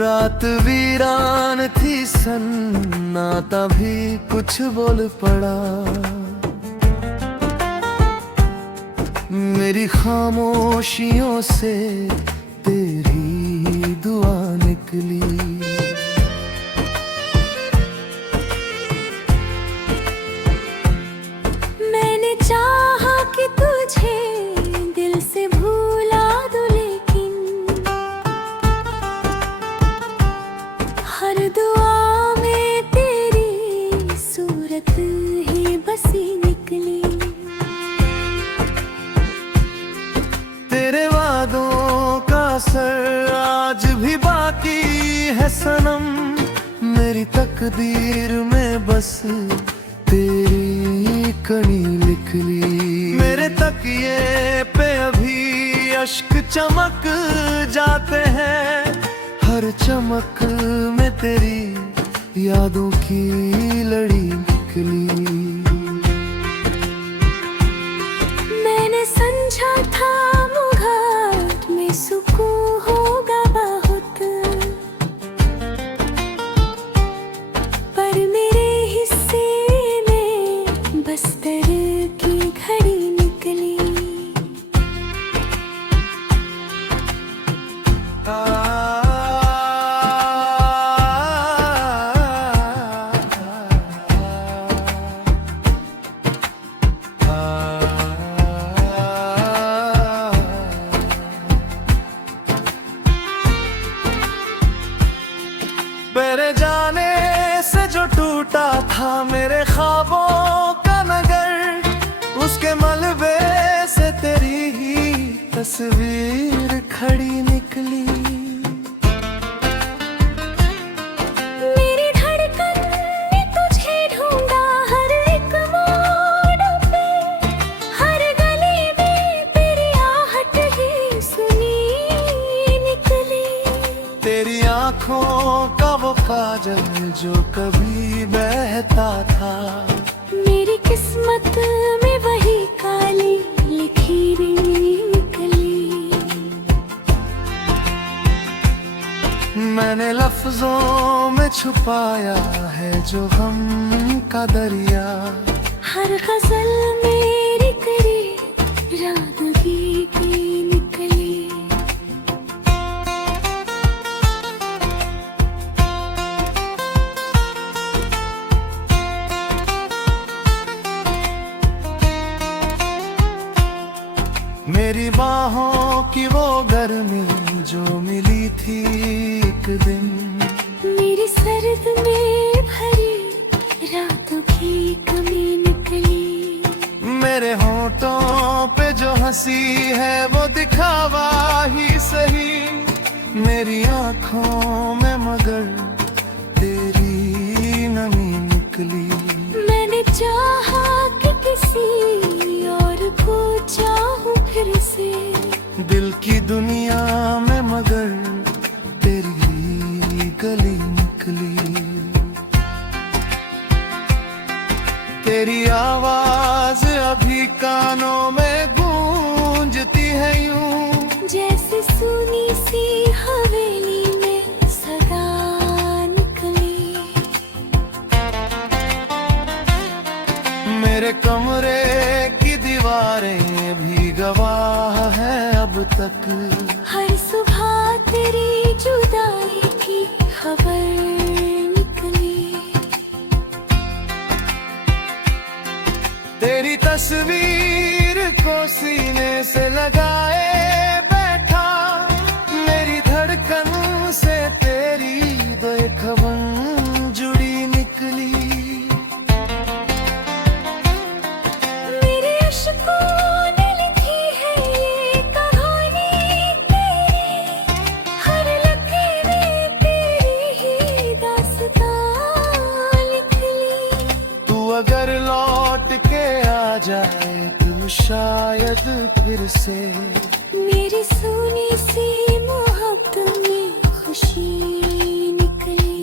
रात वीरान थी, सन्नाटा भी कुछ बोल पड़ा। मेरी खामोशियों से तेरी दुआ निकली। मैंने चाहा कि तुझे दिल से भूला दूं, लेकिन हर दुआ में तेरी सूरत ही बसी निकली। तेरे वादों का असर आज भी बाकी है सनम। मेरी तकदीर में बस तेरी कणी लिख ली। मेरे तकिए पे अभी अश्क चमक जाते हैं, हर चमक में तेरी यादों की लड़ी निकली। मैंने समझा था मुघाट में सुकून होगा बहुत, पर मेरे हिस्से में बस्तर की घड़ी निकली। मेरे जाने से जो टूटा था मेरे ख्वाबों का नगर, उसके मलबे से तेरी ही तस्वीर खड़ी निकली। मेरी धड़कन ने तुझे ढूंढा, हर एक मोड़ पे, हर गली में तेरी आहट ही सुनी निकली। तेरी आँखों का वो काजल जो कभी बहता था, मेरी किस्मत में वही काली लकीरें निकली। मैंने लफ्जों में छुपाया है जो गम का दरिया। हर गजल मेरी तेरी रागगी की निकली। मेरी बाहों की वो गर्मी जो मिली थी एक दिन, मेरी सर्द में भरी रातों की कमी निकली। मेरे होठों पे जो हंसी है वो दिखावा ही सही। मेरी आँखों में मगर तेरी नमी निकली। मैंने चाहा कि किसी और को चाहूं फिर से, दिल की दुनिया में मगर तेरी गली निकली। तेरी आवाज अभी कानों में गूंजती है यूं, जैसे सुनी सी हवेली में सदा निकली। मेरे कमरे की दीवारें भी गवाह है अब तक। हर सुबह तेरी जुदाई की खबर निकली। तेरी तस्वीर को सीने से लगाए बैठा, मेरी धड़कन से तेरी दो खबन जुड़ी निकली। मेरे अश्कों ने लिखी है ये कहानी तेरी, हर लकीर में तेरी ही दास्तां निकली। तू अगर लौट के आ जाए तो शायद फिर से मेरी सुनी सी मोहब्बत में खुशी निकली।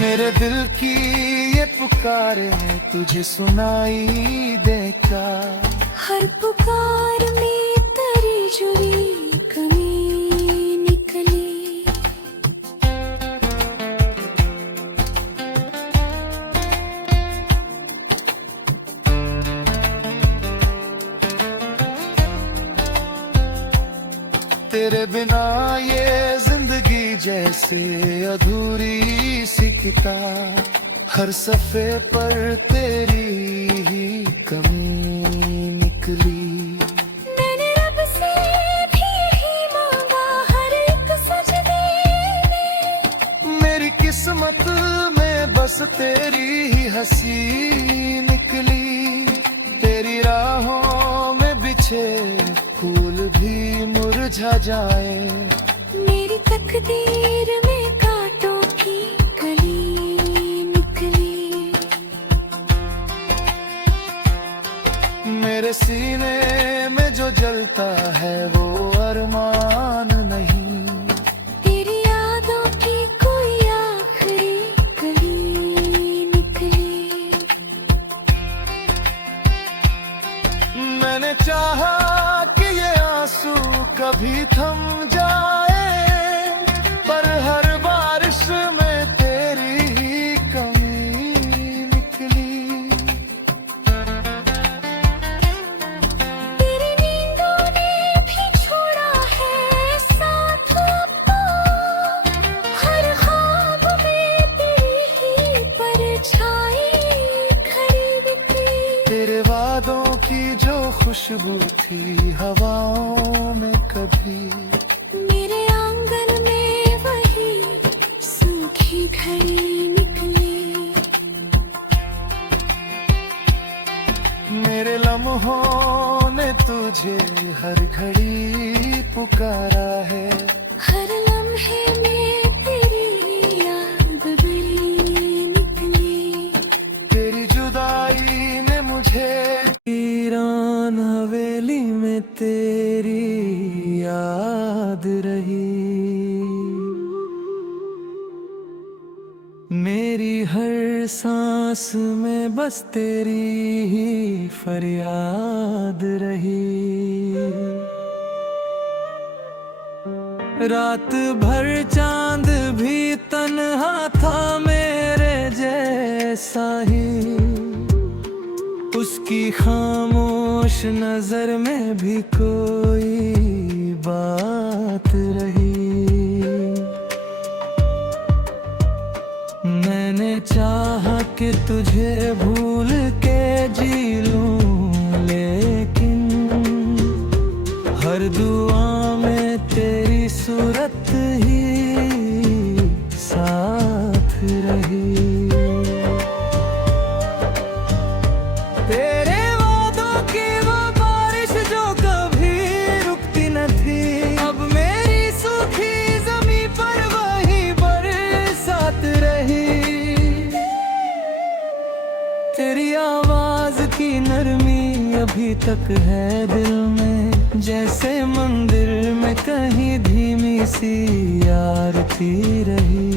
मेरे दिल की ये पुकारे तुझे सुनाई देगा। हर पुकार में तेरी जुड़ी कमी निकली। तेरे बिना ये जिंदगी जैसे अधूरी सी किताब, हर सफ़े पर तेरी ही कमी निकली। मैंने रब से भी यही मांगा हर एक सजदे में, मेरी किस्मत में बस तेरी ही हंसी निकली। तेरी राहों में बिछे फूल भी मुरझा जाए, मेरी तकदीर में कांटों की कली निकली। मेरे सीने में जो जलता है वो अरमान नहीं, तेरी यादों की कोई आखिरी कली निकली। मैंने चाहा कि ये आंसू कभी थम जाए, पर हर बारिश में तेरी ही कमी निकली। तेरी नींदों ने भी छोड़ा है साथ अपना, हर ख्वाब में तेरी ही परछाई खड़ी दिखी। तेरे वादों की जो खुशबू थी हवाओं में कभी, मेरे आंगन में वही सूखी घड़ी निकली। मेरे लम्हों ने तुझे हर घड़ी पुकारा है, हर लम्हे में तेरी याद बड़ी निकली। तेरी जुदाई ने मुझे वीरान हवेली में तेरी याद रही। मेरी हर सांस में बस तेरी ही फरियाद रही। रात भर चांद भी तन्हा था मेरे जैसा ही, उसकी खामोश नजर में भी कोई बात रही। मैंने चाहा कि तुझे भूल के जी लूं, लेकिन हर दुआ में तेरी सूरत ही साथ रही। तेरे वादों की वो बारिश जो कभी रुकती न थी, अब मेरी सूखी ज़मीं पर वही बरसात रही। तेरी आवाज की नरमी अभी तक है दिल में, जैसे मंदिर में कहीं धीमी सी आरती रही।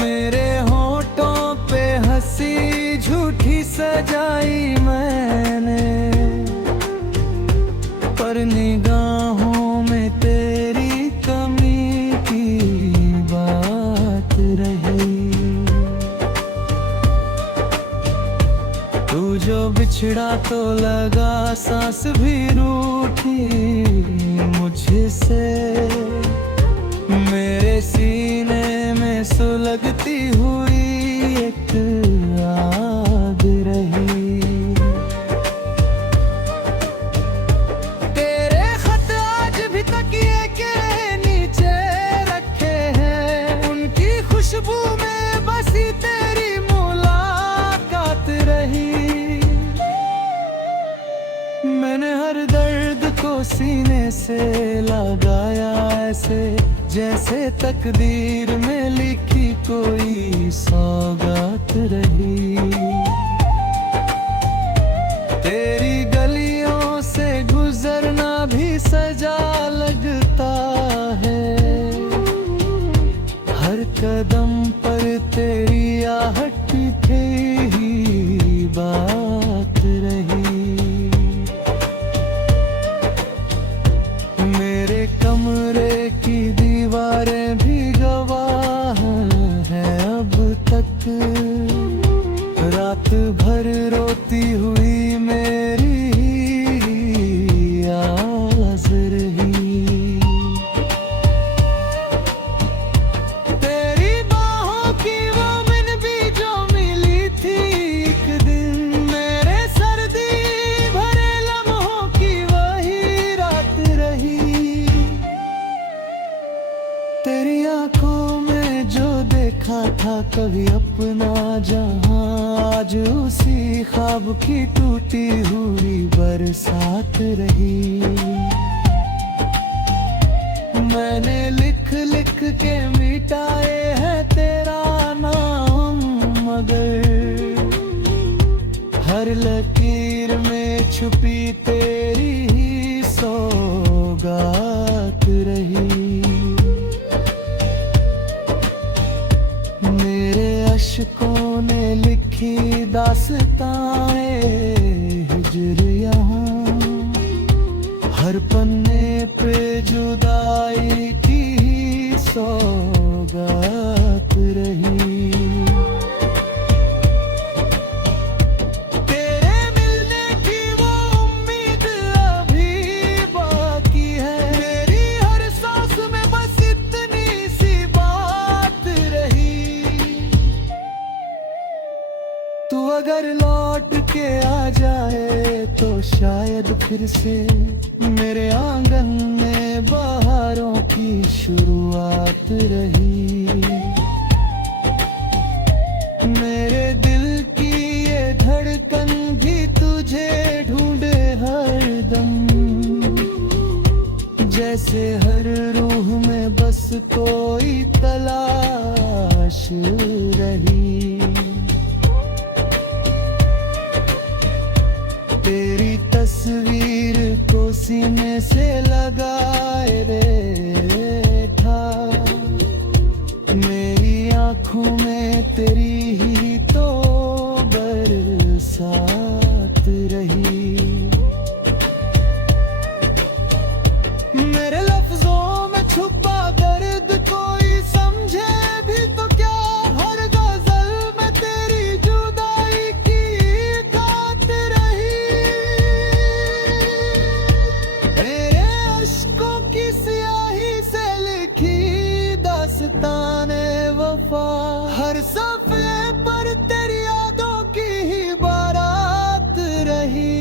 मेरे होठों पे हंसी झूठी सजाई मैंने, पर निगाहों में तेरी कमी की बात रही। तू जो बिछड़ा तो लगा सांस भी रूठी मुझसे, मेरे सीने में सुलगती हुई एक आग रही। तेरे खत आज भी तकिए के नीचे रखे हैं, उनकी खुशबू में बसी तेरी मुलाकात रही। मैंने हर दर्द को सीने से लगाया ऐसे, जैसे तकदीर में लिखी कोई सौगात रही। तेरी गलियों से गुजरना भी सजा लगता है, हर कदम पर तेरी आहट की ही बात रही। तेरी आंखों में जो देखा था कभी अपना जहां, आज उसी ख्वाब की टूटी हुई बरसात रही। मैंने लिख लिख के मिटाए है तेरा नाम, मगर हर लकीर में छुपी तेरी ही सौगात रही। मेरे अश्कों ने लिखी दास्ताने हिज्र यहाँ, हर पन्ने पे जुदाई की सौगात रही। तेरे मिलने की वो उम्मीद अभी बाकी है, मेरी हर सांस में बस इतनी सी बात रही। तू अगर लौट के आ जाए तो शायद फिर से मेरे आंगन में बहारों की शुरुआत रही। मेरे दिल की ये धड़कन भी तुझे ढूंढे हरदम, जैसे हर रूह में बस कोई तलाश रही। तेरी तस्वीर को सीने से लगाए बैठा, मेरी आंखों में तेरी ही तो बरसात रही। मेरे लफ्जों में छुपा दर्द कोई समझे भी तो क्या, हर गजल में तेरी जुदाई की गात रही। मेरे अश्कों की स्याही से लिखी दास्ताने वफा, हर सफ़े पर तेरी यादों की ही बारात रही।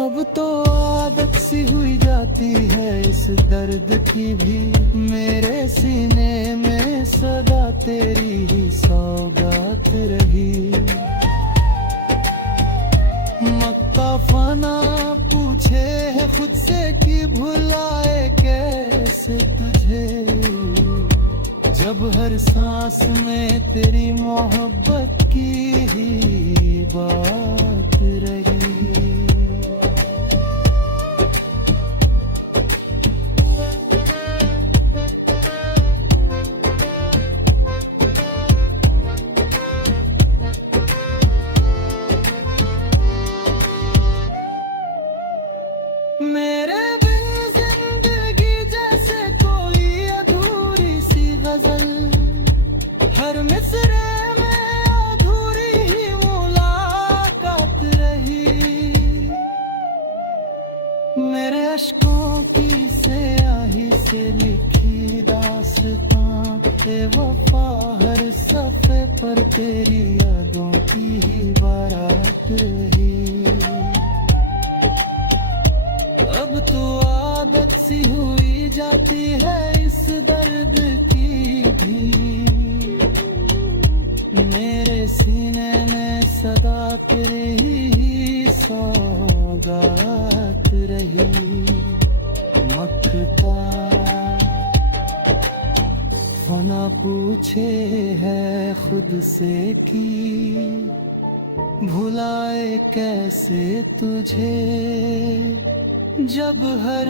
अब तो आदत सी हुई जाती है इस दर्द की भी, मेरे सीने में सदा तेरी ही सौगात रही। मक्का फना पूछे है खुद से कि भुलाए कैसे तुझे, जब हर सांस में तेरी मोहब्बत की ही बात रही। मेरे बिन जिंदगी जैसे कोई अधूरी सी गजल, हर मिसरे में अधूरी ही मुलाकात रही। मेरे अश्कों की स्याही से लिखी दास्तां ए वफा, हर सफ़े पर तेरी यादों की ही बारात रही। अब तो आदत सी हुई जाती है इस दर्द की भी, मेरे सीने में सदा तेरी ही सौगात रही। मक्ता फना पूछे है खुद से कि भुलाए कैसे तुझे, जब हर